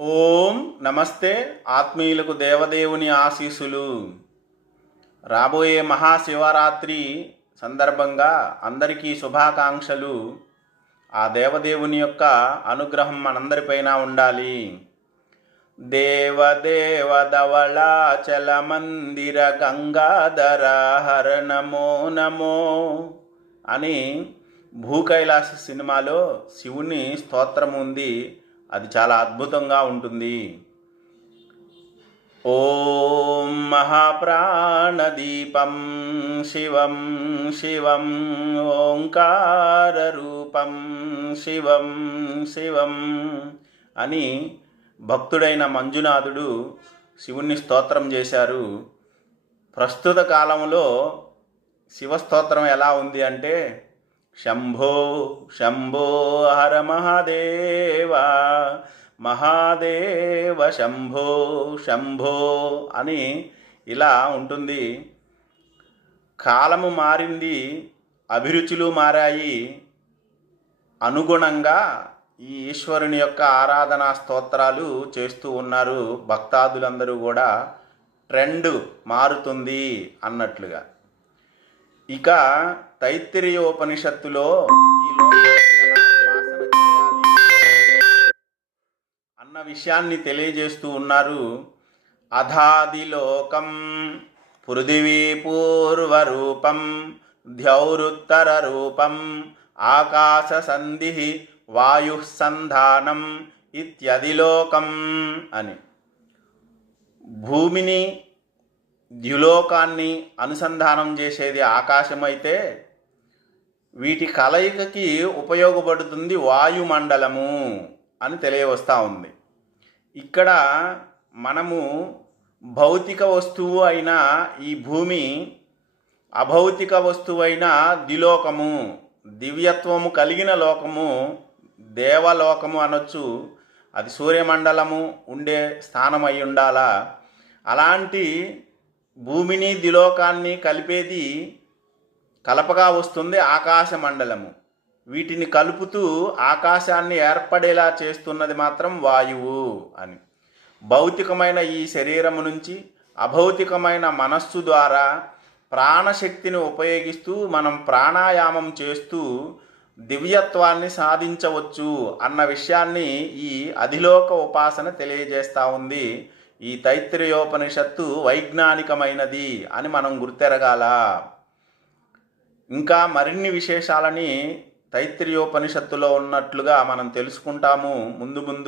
ఓం నమస్తే. ఆత్మీయులకు దేవదేవుని ఆశీస్సులు. రాబోయే మహాశివరాత్రి సందర్భంగా అందరికీ శుభాకాంక్షలు. ఆ దేవదేవుని యొక్క అనుగ్రహం మనందరిపైన ఉండాలి. దేవదేవ ధవళాచల మందిర గంగాధర హర నమో నమో అని భూకైలాస సినిమాలో శివుని స్తోత్రం ఉంది. అది చాలా అద్భుతంగా ఉంటుంది. ఓం మహాప్రాణదీపం శివం శివం ఓంకార రూపం శివం శివం అని భక్తుడైన మంజునాథుడు శివుణ్ణి స్తోత్రం చేశారు. ప్రస్తుత కాలంలో శివస్తోత్రం ఎలా ఉంది అంటే శంభో శంభో హర మహాదేవ మహాదేవ శంభో శంభో అని ఇలా ఉంటుంది. కాలము మారింది, అభిరుచులు మారాయి. అనుగుణంగా ఈ ఈశ్వరుని యొక్క ఆరాధనా స్తోత్రాలు చేస్తూ ఉన్నారు భక్తాదులందరూ కూడా. ట్రెండ్ మారుతుంది అన్నట్లుగా. ఇక తైత్తిరీయోపనిషత్తులో ఈ అన్న విషయాన్ని తెలియజేస్తూ ఉన్నారు. అధాదిలోకం పృథివీ పూర్వరూపం ద్యౌరుత్తర రూపం ఆకాశ సంధి వాయు సంధానం ఇత్యదిలోకం అని. భూమిని ద్యులోకాన్ని అనుసంధానం చేసేది ఆకాశమైతే వీటి కలయికకి ఉపయోగపడుతుంది వాయుమండలము అని తెలియవస్తూ ఉంది. ఇక్కడ మనము భౌతిక వస్తువు అయిన ఈ భూమి, అభౌతిక వస్తువు అయిన ద్విలోకము, దివ్యత్వము కలిగిన లోకము, దేవలోకము అనొచ్చు. అది సూర్యమండలము ఉండే స్థానం అయి ఉండాలా. అలాంటి భూమిని ద్విలోకాన్ని కలిపేది, కలపగా వస్తుంది ఆకాశ మండలము. వీటిని కలుపుతూ ఆకాశాన్ని ఏర్పడేలా చేస్తున్నది మాత్రం వాయువు అని. భౌతికమైన ఈ శరీరము నుంచి అభౌతికమైన మనస్సు ద్వారా ప్రాణశక్తిని ఉపయోగిస్తూ మనం ప్రాణాయామం చేస్తూ దివ్యత్వాన్ని సాధించవచ్చు అన్న విషయాన్ని ఈ అధిలోక ఉపాసన తెలియజేస్తూ ఉంది. ఈ తైత్తిరీయోపనిషత్తు వైజ్ఞానికమైనది అని మనం గుర్తెరగాల. ఇంకా మరిన్ని విశేషాలని తైత్తిరీయోపనిషత్తులో ఉన్నట్లుగా మనం తెలుసుకుంటాము ముందు ముందు.